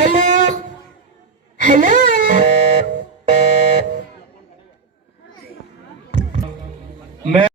hello hello